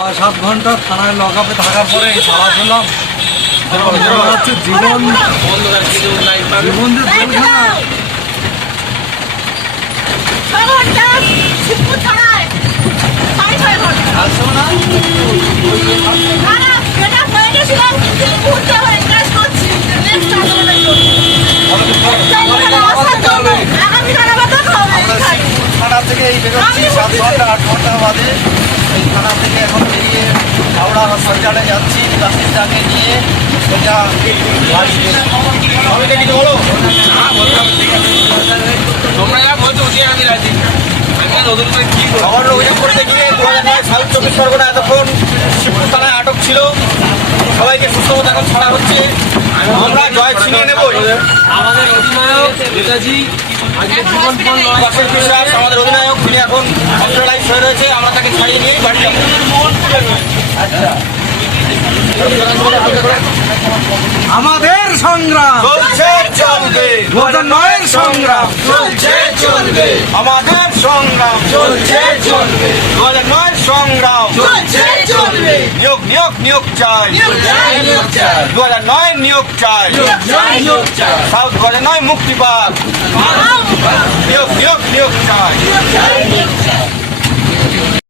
7 ঘন্টা থানায় লকআপে থাকার পরে ছাড়া পেলাম। হচ্ছে জীবন জীবন যে জেলখানা। থানা থেকে এই বেরোচ্ছি 7 ঘন্টা 8 ঘন্টা বাদে। এই থানা থেকে এখন বেরিয়ে হাওড়া হসপিটালে যাচ্ছি, লাঠিটাকে নিয়ে সোজা বাড়ি। খবর অভিযোগ করতে গিয়ে 2009 সাউথ 24 পরগনা এতক্ষণ শিবপুর থানায় আটক ছিল। সবাইকে সুস্থমতো এখন ছাড়া হচ্ছে। আমরা জয় ছিনিয়ে নেব। আমাদের অধিনায়ক নেতাজি আমাদের অধিনায়ক তিনি এখন হসপিটালাইজ হয়ে রয়েছে। আমরা তাকে ছাড়িয়ে নিয়ে বাড়ি যাব। আমাদের সংগ্রাম চলছে চলবে, 2009 সংগ্রাম চলছে চলবে, আমাদের সংগ্রাম চলছে চলবে, 2009 সংগ্রাম চলছে চলবে, নিয়োগ নিয়োগ নিয়োগ চাই, নিয়োগ চাই, নিয়োগ চাই, 2009 নিয়োগ চাই, নিয়োগ চাই, নিয়োগ চাই, সাউথ 2009 মুক্তি পাক, নিয়োগ নিয়োগ নিয়োগ চাই। নিয়োগ চাই, নিয়োগ চাই।